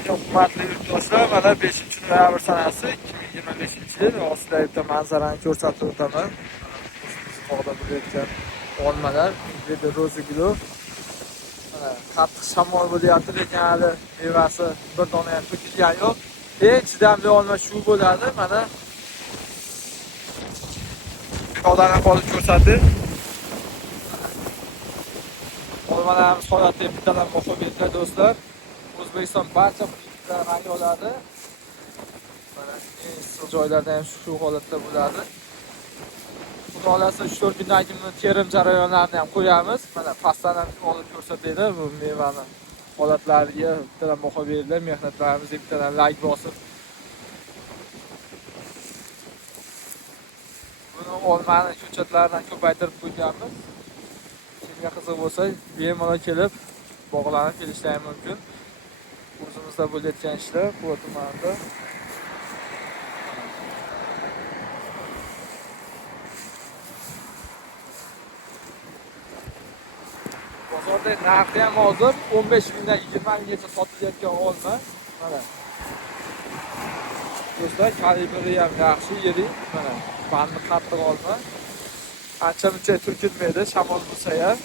Assalomu hurmatli yurtdoshlar. Mana 5-noyabr sanasi 2025-yil ostida bitta manzarani ko'rsatib o'taman. O'zimiz bog'da bo'layotgan olmalar, bu ro'za guli. Mana qattiq shamol bo'lyapti, lekin hali mevasi bir dona ham to'kilgani yo'q. Eng chidamli olma shu bo'ladi. Mana Odamlar qolib ko'rsatib. Olmalarimiz holatda bittadan boshqa bergan do'stlar. O'zbekiston barcha hududlarida ayoladi. Mana eng issiq joylarda ham shu holatda bo'ladi. Xudo xolasa 3-4 kundan keyin terim jarayonlarini ham qo'yamiz. Mana pastdan ham olib ko'rsatadi bu mevani holatlariga bittadan baho beriladi. Mehnatlarimizga bittadan like bosib. Buni olmani ko'chatlaridan ko'paytirib qo'yganmiz. Kimga qiziq bo'lsa, bemalol kelib bog'lanib kelishlari mumkin. O'zimizda bo'layotgan ishlar Quva tumanida. Bozorda narxi ham hozir 15 mingdan 20 minggacha sotilayotgan olma. Mana. Do'stlar, kalibri ham yaxshi, yirik. Mana, bandi qattiq olma. Ancha-muncha turkilmaydi, shamol bo'lsa ham.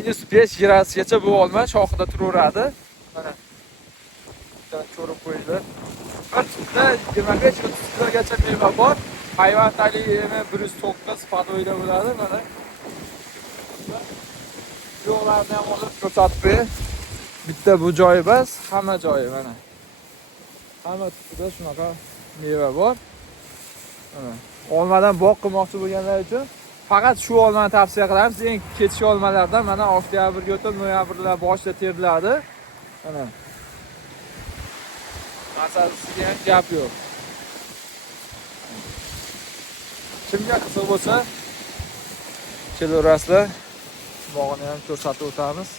-5 gradusgacha bu olma shoxida turaveradi. Mana. Ko'rib qo'yinglar. Bir tutda 25-30 kilogacha meva bor. Hayvon tagligi 109 padoyda bo'ladi. Mana. Yo'qlarni ham olib ko'rsatib qo'ying. Bitta bu joyi emas, hamma joyi mana. Hamma tutida shunaqa meva bor. Mana. Olmadan bog' qilmoqchi bo'lganlar uchun faqat shu olmani tavsiya qilamiz. Eng kechki olmalardan mana oktyabrga o'tib, noyabrlar boshida teriladi. Mana. Masalasiga ham gap yo'q. Kimga qiziq bo'lsa, kelaverasizlar. Bog'ini ham ko'rsatib o'tamiz.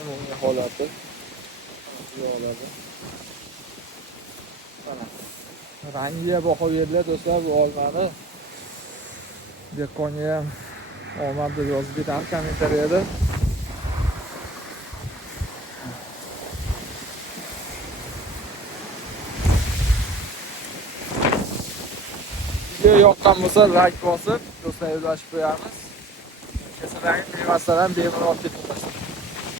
Umumiy holati. Mana. Rangiga baho beriladi do'stlar, bu olmani. Dehqonga ham omad deb yozib ketamiz kommentariyada. Video yoqqan bo'lsa like bosib, do'stlarga ulashib qo'yamiz. Kesalarning mevasidan bemalol olib keting.